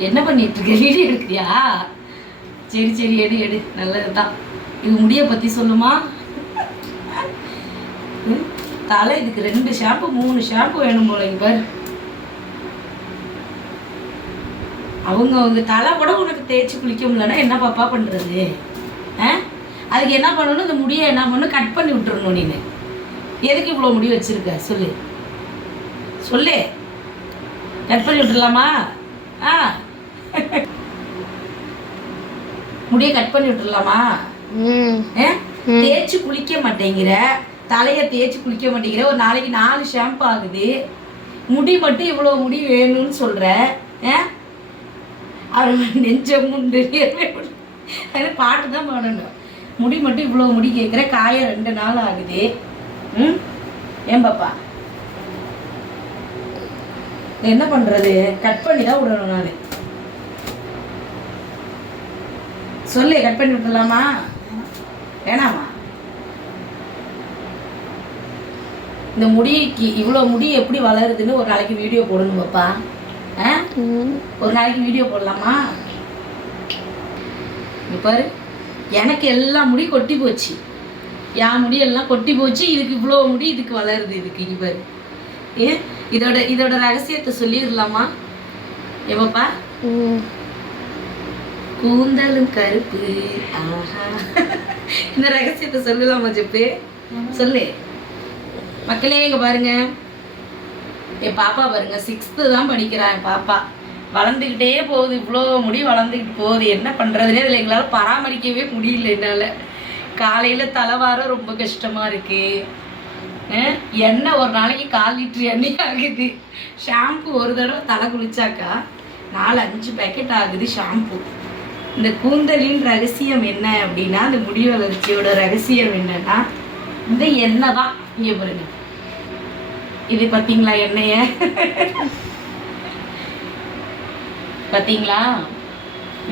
என்ன பண்ணிட்டு இருக்க? வீடியோ எடுக்கிறியா? சரி சரி எடு எடு. நல்லது தான் இது முடிய பற்றி சொல்லுமா? ம், தலை இதுக்கு ரெண்டு ஷாம்பு மூணு ஷாம்பு வேணும் போல இங்க பாரு. அவங்க அவங்க தலை கூட உனக்கு தேய்ச்சி குளிக்க முடியலன்னா என்ன பாப்பா பண்ணுறது ஆ? அதுக்கு என்ன பண்ணணும்? இந்த முடியை என்ன பண்ணணும்? கட் பண்ணி விட்டுறணும் நீனு. எதுக்கு இவ்வளோ முடி வச்சிருக்க? சொல்லு. சொல்லு. கட் பண்ணி விட்டுறலாமா? ஆ. முடியை கட் பண்ணி விட்டுறலாமா? ம். ஆ? தேய்ச்சி குளிக்க மாட்டேங்கிற. தலையை தேய்ச்சி குளிக்க மாட்டேங்கிற. ஒரு நாளைக்கு நாலு ஷாம்பு ஆகுது. முடி மட்டும் இவ்வளோ முடி வேணும்னு சொல்கிற அவர் நெஞ்சம் முண்டு. அது பாட்டு தான் பாடணும். முடி மட்டும் இவ்வளோ முடி கேட்குற. காய ரெண்டு நாள் ஆகுது. ம்? ஏன் பாப்பா? என்ன பண்ணுறது கட் பண்ணி தான் விடணும் நான். சொல்லு கட் பண்ணி விட்டுலாமா வேணாமா? இந்த முடிக்கு இவ்வளோ முடி எப்படி வளருதுன்னு ஒரு நாளைக்கு வீடியோ போடணும் பாப்பா. ஆ? ஒரு நாளைக்கு வீடியோ போடலாமா? பாரு. எனக்கு எல்லா முடி கொட்டி போச்சு. என் முடி எல்லாம் கொட்டி போச்சு. இதுக்கு இவ்வளோ முடி இதுக்கு வளருது இதுக்கு இங்க பாரு. ஏ இதோட இதோட ரகசியத்தை சொல்லிடலாமா? ம். கூந்தலும் கருப்பு. ஆஹா. இந்த ரகசியத்தை சொல்லலாமா ஜெப்பு? சொல்லு. மக்களே இங்க பாருங்க. என் பாப்பா பாருங்க சிக்ஸ்த்து தான் படிக்கிறான் என் பாப்பா. வளர்ந்துக்கிட்டே போகுது இவ்வளோ முடி வளர்ந்துக்கிட்டு போகுது. என்ன பண்ணுறதுனே இதில் எங்களால் பராமரிக்கவே முடியல என்னால். காலையில் தலைவாரம் ரொம்ப கஷ்டமாக இருக்குது எண்ணெய் ஒரு நாளைக்கு கால் லிட்டர் எண்ணெய் ஆகுது? ஷாம்பு ஒரு தடவை தலை குளிச்சாக்கா நாலு அஞ்சு பேக்கெட் ஆகுது ஷாம்பு. இந்த கூந்தலின் ரகசியம் என்ன அப்படின்னா இந்த முடி வளர்ச்சியோட ரகசியம் என்னன்னா இந்த எண்ணெய் தான். இங்கே பாருங்க. இது பார்த்தீங்களா எண்ணெய? பார்த்தீங்களா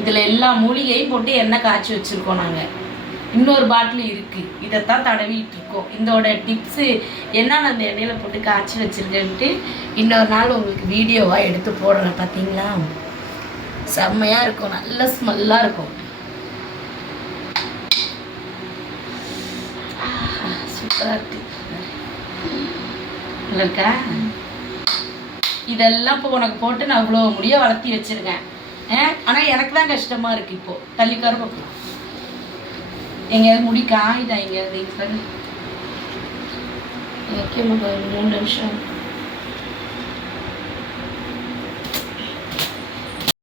இதில் எல்லா மூலிகையும் போட்டு எண்ணெய் காய்ச்சி வச்சுருக்கோம் நாங்கள் இன்னொரு பாட்டில் இருக்குது இதைத்தான் தடவிட்டு இருக்கோம். இதோட டிப்ஸு என்னென்ன அந்த எண்ணெயில் போட்டு காய்ச்சி வச்சுருக்கேன்ட்டு இன்னொரு நாள் உங்களுக்கு வீடியோவாக எடுத்து போடுறேன். பார்த்தீங்களா? செம்மையாக இருக்கும். நல்ல ஸ்மெல்லாக இருக்கும். சூப்பராக இருக்கு. நல்லா இருக்கா? இதெல்லாம் இப்போ உனக்கு போட்டு நான் இவ்வளோ முடிய வளர்த்தி வச்சிருக்கேன். ஆனால் எனக்கு தான் கஷ்டமாக இருக்குது இப்போது தள்ளிக்கார பக்கம். எங்கேயாவது முடி காயுதா எங்கேயாவது இங்க பாரு. வைக்க மூணு நிமிஷம்